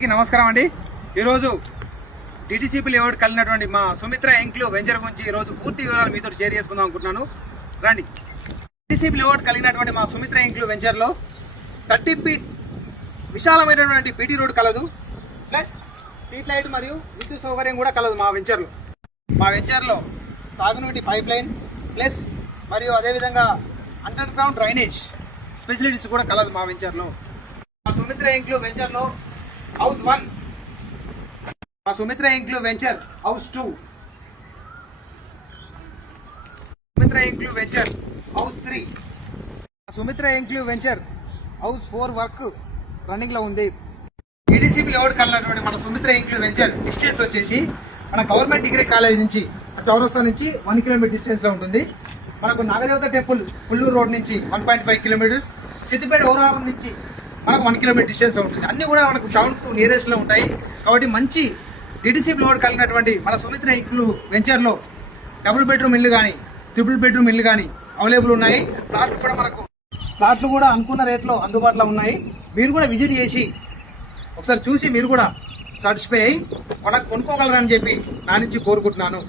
నమస్కారం అండి. ఈరోజు టీటీసీపీ లేఅవుట్ కలిగినటువంటి మా సుమిత్ర ఇంక్లు వెంచర్ గురించి ఈరోజు పూర్తి వివరాలు మీతో షేర్ చేసుకుందాం అనుకుంటున్నాను. రండి. టీటీసీపీ లేఅవుట్ కలిగినటువంటి మా సుమిత్ర ఇంక్లు వెంచర్లో 30 ఫీట్ విశాలమైనటువంటి పీటీ రోడ్ కలదు, ప్లస్ స్ట్రీట్ లైట్ మరియు విద్యుత్ సౌకర్యం కూడా కలదు. మా వెంచర్లో తాగునీటి పైప్ లైన్ ప్లస్ మరియు అదేవిధంగా అండర్ గ్రౌండ్ డ్రైనేజ్ ఫెసిలిటీస్ కూడా కలదు మా వెంచర్లో. మా సుమిత్ర ఇంక్లు వెంచర్లో హౌస్ 1, మా సుమిత్ర ఇంక్లు వెంచర్ హౌస్ 2, సుమిత్ర ఇంక్లు వెంచర్ హౌస్ 3, సుమిత్ర ఇంక్లు వెంచర్ హౌస్ 4 వర్క్ రన్నింగ్ లో ఉంది. టీటీసీపీ లేఅవుట్ కలిగినటువంటి మన సుమిత్ర ఇంక్లు వెంచర్ డిస్టెన్స్ వచ్చేసి మన గవర్నమెంట్ డిగ్రీ కాలేజ్ నుంచి చౌరస్తా నుంచి 1 కిలోమీటర్ డిస్టెన్స్ లో ఉంటుంది. మనకు నాగదేవత టెంపుల్ పుల్లూరు రోడ్ నుంచి 1.5 కిలోమీటర్స్, సిద్దిపేట ఓరారం నుంచి మనకు 1 కిలోమీటర్ డిస్టెన్స్ లో ఉంటుంది. అన్ని కూడా మనకు టౌన్ కు నియరెస్ట్ లో ఉంటాయి. కాబట్టి మంచి టీటీసీపీ లేఅవుట్ కలిగినటువంటి మన సుమిత్ర ఇంక్లు వెంచర్ లో డబుల్ బెడ్రూమ్ ఇల్లు కానీ ట్రిపుల్ బెడ్రూమ్ ఇల్లు కానీ అవైలబుల్ ఉన్నాయి. ప్లాట్లు కూడా అనుకున్న రేట్లో అందుబాటులో ఉన్నాయి. మీరు కూడా విజిట్ చేసి ఒకసారి చూసి మీరు కూడా సాటిస్ఫై అయ్యి మనకు కొనుక్కోగలరని చెప్పి నా నుంచి కోరుకుంటున్నాను.